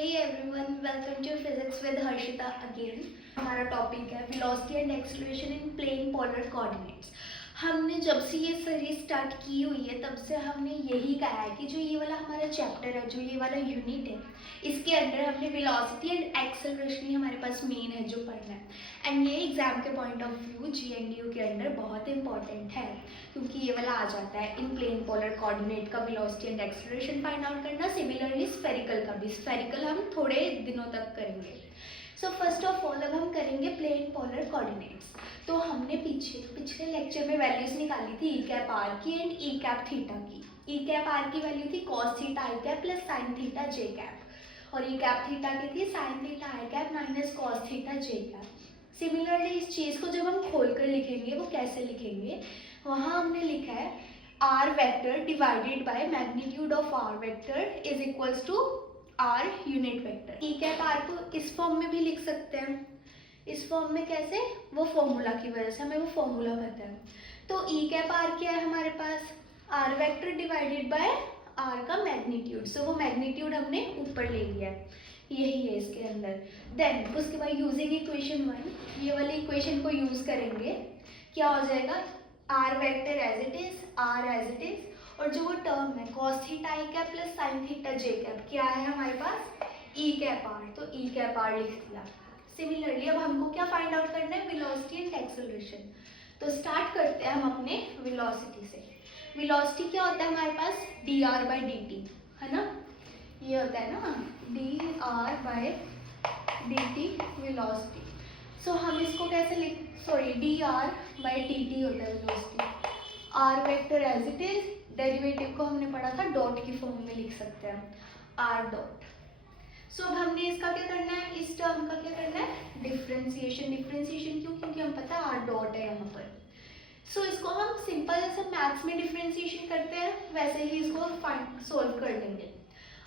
Hey everyone, welcome to Physics with Harshita again. हमारा topic है velocity and acceleration in plane polar coordinates. हमने जब से ये सीरीज स्टार्ट की हुई है तब से हमने यही कहा है कि जो ये वाला हमारा चैप्टर है, जो ये वाला यूनिट है, इसके अंदर हमने वेलोसिटी एंड एक्सेलरेशन ही हमारे पास मेन है जो पढ़ना है। एंड ये एग्जाम के पॉइंट ऑफ व्यू GNDU के अंदर बहुत इंपॉर्टेंट है, क्योंकि ये वाला आ जाता है इन प्लेन पोलर कोऑर्डिनेट का velocity and acceleration find out करना। सिमिलरली स्फेरिकल का भी, स्फेरिकल हम थोड़े दिनों तक करेंगे। सो फर्स्ट ऑफ ऑल अब हम करेंगे प्लेन पोलर कोऑर्डिनेट्स। तो हमने पिछले लेक्चर में वैल्यूज निकाली थी ई कैप आर की एंड ई कैप थीटा की। ई कैप आर की वैल्यू थी cos theta I cap plus sine theta J cap, और ई कैप थीटा की थी sign theta I cap minus cos theta J cap. Similarly इस चीज़ को जब हम खोल कर लिखेंगे वो कैसे लिखेंगे, वहाँ हमने लिखा है R vector divided by magnitude of R vector is equals to R unit vector. E cap R को इस फॉर्म में भी लिख सकते हैं। इस फॉर्म में कैसे, वो फॉर्मूला की वजह से हमें वो फॉर्मूला पता है। तो ई कैप आर क्या है हमारे पास, R vector divided by R का मैग्नीट्यूड। सो वो मैग्नीट्यूड हमने ऊपर ले लिया है, यही है इसके अंदर। देन उसके बाद यूजिंग इक्वेशन 1, ये वाली इक्वेशन को यूज करेंगे, क्या हो जाएगा, R vector as it is, R as it is, और जो वो टर्म है cos theta I cap plus sine theta J cap, क्या है हमारे पास ई कैप आर, तो ई कैप आर लिख दिया। सिमिलरली अब हमको क्या फाइंड आउट करना है, वेलोसिटी एंड एक्सेलरेशन। तो स्टार्ट करते हैं हम अपने वेलोसिटी से। वेलोसिटी क्या होता है हमारे पास, D R by D T, है ना, ये होता है ना D R by D T velocity. So हम इसको कैसे लिख, sorry D R by D T होता है velocity, R vector as it is, derivative को हमने पढ़ा था डॉट की फॉर्म में लिख सकते हैं, आर डॉट। सो अब हमने इसका क्या करना है, इस टर्म का क्या करना है, डिफ्रेंसिएशन। डिफ्रेंसिएशन क्यों, क्योंकि हम पता है आर डॉट है यहाँ पर। सो इसको हम सिंपल जैसे मैथ्स में डिफ्रेंसिएशन करते हैं वैसे ही इसको सोल्व कर लेंगे।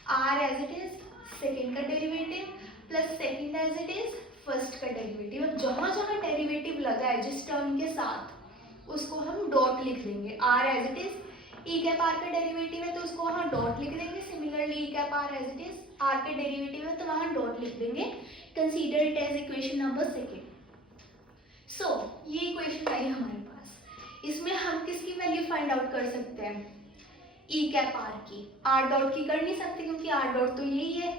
R as it is second का derivative plus second as it is first का डेरिवेटिव। अब जहाँ जहाँ डेरिवेटिव लगा है जिस टर्म के साथ उसको हम डॉट लिख देंगे। R as it is E cap R का डेरिवेटिव है तो उसको वहाँ डॉट लिख देंगे। Similarly E cap R as it is R के डेरिवेटिव है तो वहाँ डॉट लिख देंगे। Consider it as equation number second. So ये इक्वेशन आई हमारे पास। इसमें हम किसकी वैल्यू फाइंड आउट कर सकते हैं, ई कैप आर की। आर डॉट की कर नहीं सकते क्योंकि आर डॉट तो यही है।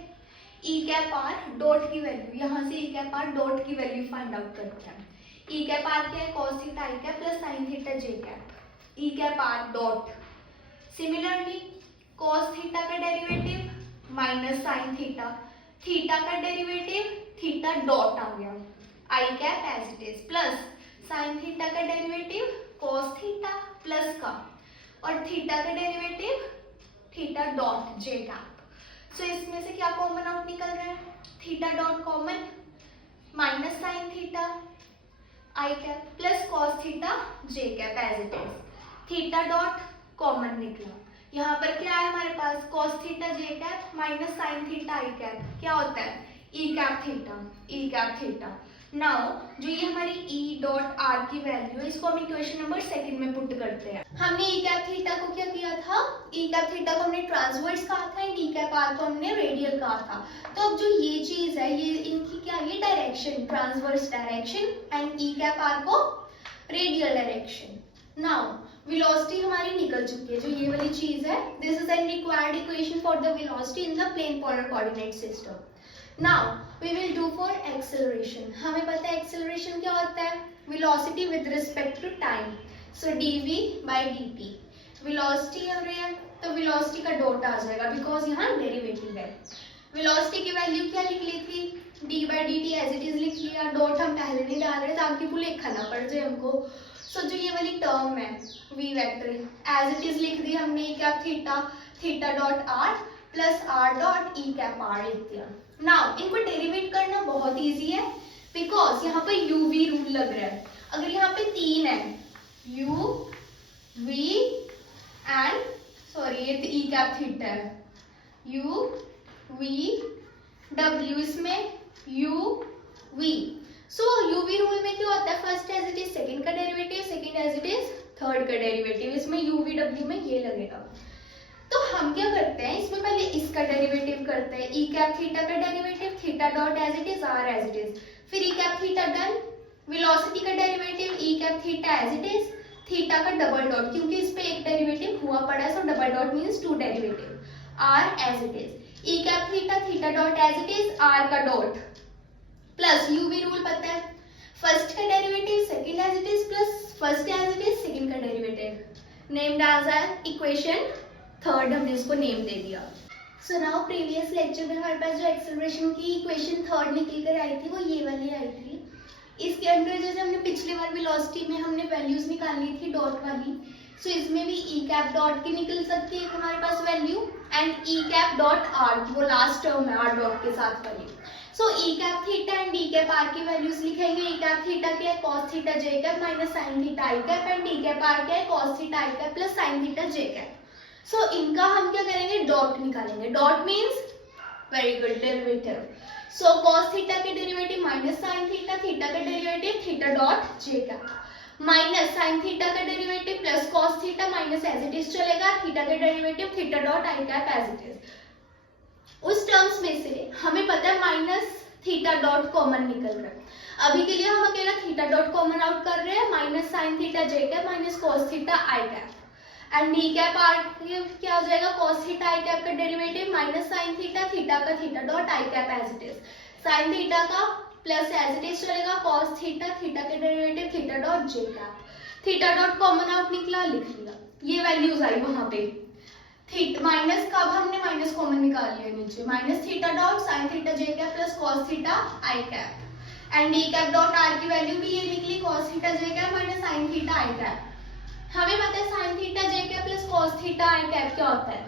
ई कैप आर डॉट की वैल्यू, यहाँ से ई कैप आर डॉट की वैल्यू फाइंड आउट करते हैं। ई कैप आर क्या है, cos theta I cap plus sine theta J cap, E cap R dot. Similarly cos theta का derivative minus sine theta, theta का derivative theta dot आ गया I cap as it is, plus sine theta का derivative cos theta plus का, और theta का derivative theta dot J cap. So इसमें से क्या कॉमन आउट निकल रहा है, theta dot common, minus sine theta I cap plus cos theta J cap as it is, theta dot common निकला। यहाँ पर क्या है हमारे पास, cos theta J cap minus sine theta I cap, क्या होता है E cap theta, E cap theta. Now जो ये हमारी ई डॉट आर की वैल्यू है इसको हम इक्वेशन नंबर सेकंड में पुट करते हैं। हमने ई कैप थीटा को क्या किया था, ई कैप थीटा को हमने ट्रांसवर्स कहा था एंड ई कैप आर को हमने रेडियल कहा था। तो अब जो ये चीज है ये इनकी क्या, ये direction transverse direction and E cap R को रेडियल डायरेक्शन। नाउ वेलोसिटी हमारी निकल चुकी है, जो ये वाली चीज है, this is an required equation for the velocity in the plane polar coordinate system. Now we will do for acceleration. हमें पता है एक्सेलरेशन क्या होता है, velocity with respect to time. So dv by dt, velocity हो रही है तो वेलोसिटी का डॉट आ जाएगा बिकॉज यहाँ डेरिवेटिव है। वेलोसिटी की वैल्यू क्या लिख ली थी, d by dt as it is लिख लिया, डॉट हम पहले नहीं डाल रहे ताकि भूलेखा ना पड़ जाए हमको। सो जो ये वाली टर्म है v vector as it is लिख दी हमने, E cap theta, theta dot R plus R dot E cap R लिख दिया। नाउ इनको डेरिवेट करना बहुत इजी है बिकॉज यहाँ पे यू वी रूल लग रहा है। अगर यहाँ पे तीन है u v एंड सॉरी ये ई कैप थीटा है u v w, इसमें u v। So UV rule में क्या होता है, first as it is second का derivative, second as it is third का डेरिवेटिव, इसमें यूवी डब्ल्यू में ये लगेगा। तो हम क्या करते हैं, इसमें पहले इसका डेरिवेटिव करते हैं, ई कैप थीटा का derivative, theta dot as it is, R as it is, फिर E cap theta done, velocity का derivative E cap theta as it is, theta का डबल डॉट, क्योंकि इस पे एक डेरिवेटिव हुआ पड़ा है, so double dot means two derivative, R as it is, E cap theta, theta dot as it is, R का डॉट, प्लस यूवी रूल पता है, फर्स्ट का derivative second as it is plus first as it is second का derivative, named as an equation third, हमने इसको name दे दिया। So now previous lecture में हमारे पास जो एक्सेलरेशन की इक्वेशन थर्ड निकल कर आई थी वो ये वाली आई थी। इसके अंदर जैसे हमने पिछली बार वेलोसिटी में हमने वैल्यूज निकाली थी डॉट वाली, सो इसमें भी ई कैप डॉट की निकल सकती है हमारे पास value, and E cap dot R की, वो लास्ट टर्म है आर डॉट के साथ वाली। So E cap theta and E cap R की वैल्यूज लिखेंगे। ई कैप थीटा क्या है, cos theta J cap minus sine theta I cap, and E cap R क्या है, cos theta I cap plus sine theta J cap. So इनका हम क्या करेंगे, डॉट निकालेंगे। Dot means very good, derivative. So cos theta के derivative minus sine theta, theta का derivative theta dot J cap, minus sine theta का derivative plus cos theta minus as it is चलेगा, theta का derivative theta dot I cap as it is. उस terms में से हमें पता है माइनस थीटा डॉट कॉमन निकल रहा है। अभी के लिए हम अकेला थीटा डॉट कॉमन आउट कर रहे हैं, minus sine theta J cap minus cos theta I cap, and D cap R क्या हो जाएगा, कॉस थीटा आई कैप का derivative minus sine theta, theta का theta dot I cap as it is, sine theta का plus as it is चलेगा, cos theta, theta के derivative theta dot J cap, theta dot common out निकला, लिख लिया, ये values आई वहां पे। थीटा माइनस का अब हमने माइनस कॉमन निकाल लिया नीचे, minus theta dot sine theta J cap plus cos theta I cap, and D cap dot R की वैल्यू भी ये निकली, cos theta J cap minus sine theta I cap. हमें पता है sine theta J cap plus cos theta I cap क्या होता है,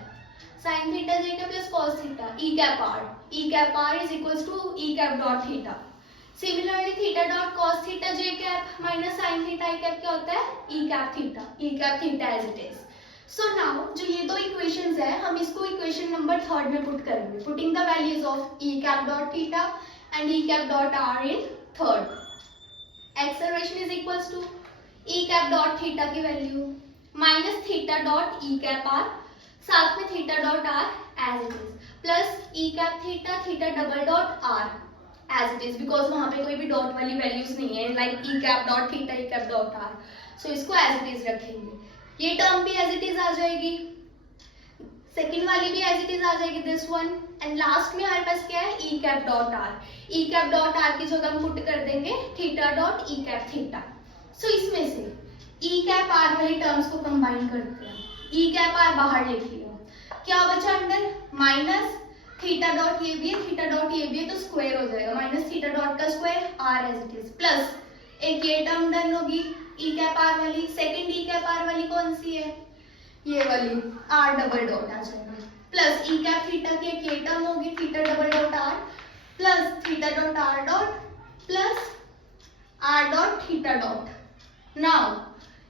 sine theta J cap plus cos theta E cap R is equals to E cap dot theta. Similarly theta dot cos theta J cap minus sine theta I cap क्या होता है, E cap theta as it is. So now जो ये दो equations है, हम इसको equation number third में पुट करेंगे, putting the values of E cap dot theta and E cap dot R in third. Acceleration is equals to E cap dot theta की value minus theta dot E cap R, साथ में theta dot R as it is, plus E cap theta, theta double dot R as it is, because वहां पे कोई भी dot वाली values नहीं है, like E cap dot theta, E cap dot R, so इसको एज इट इज रखेंगे। ये टर्म भी एज इट इज आ जाएगी, सेकेंड वाली भी एज इट इज आ जाएगी, दिस वन, एंड लास्ट में हमारे पास क्या है, E cap dot R. E cap dot R की जगह हम पुट कर देंगे theta dot E cap theta. So इसमें से ई कैप आर वाली टर्म्स को कंबाइन करते हैं, ई कैप आर बाहर लिख लिया, क्या बचा अंदर, माइनस थीटा डॉट ये भी है, थीटा डॉट ये भी है, तो स्क्वायर हो जाएगा, माइनस थीटा डॉट का square R as it is, plus एक ये टर्म डन होगी ई कैप आर वाली, सेकंड ई कैप आर वाली कौन सी है, ये वाली आर डबल डॉट आ जाएगा, प्लस ई कैप थीटा की एक ये टर्म होगी theta double dot R, plus theta dot R dot, plus R dot theta dot. Now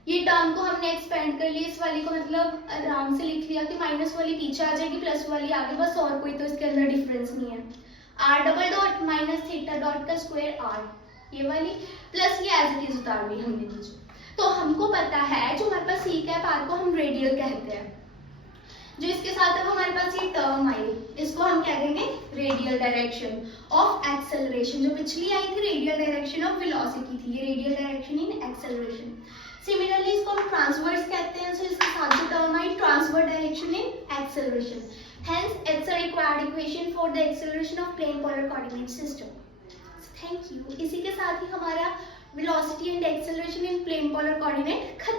ये टर्म को हमने एक्सपेंड कर लिया, इस वाली को मतलब आराम से लिख लिया कि माइनस वाली पीछे आ जाएगी, प्लस वाली आगे, बस और कोई तो इसके अंदर डिफरेंस नहीं है। R double dot minus theta dot का स्क्वायर आर, ये वाली, प्लस ये एज इट इज उतार ली हमने नीचे। तो हमको पता है जो हमारे पास ई कैप आर को हम रेडियल कहते हैं, जो इसके साथ अब हमारे पास ये टर्म आई, इसको हम क्या कहेंगे, रेडियल डायरेक्शन ऑफ एक्सेलरेशन। जो पिछली आई थी रेडियल डायरेक्शन ऑफ वेलोसिटी थी, ये radial direction in acceleration. Similarly इसको हम ट्रांसवर्स कहते हैं, सो इसके साथ जो टर्म आई transverse direction in acceleration, hence it's a required equation for the acceleration of plane polar coordinate system. Thank you. इसी के साथ ही हमारा velocity and acceleration in plane polar coordinate खत्म।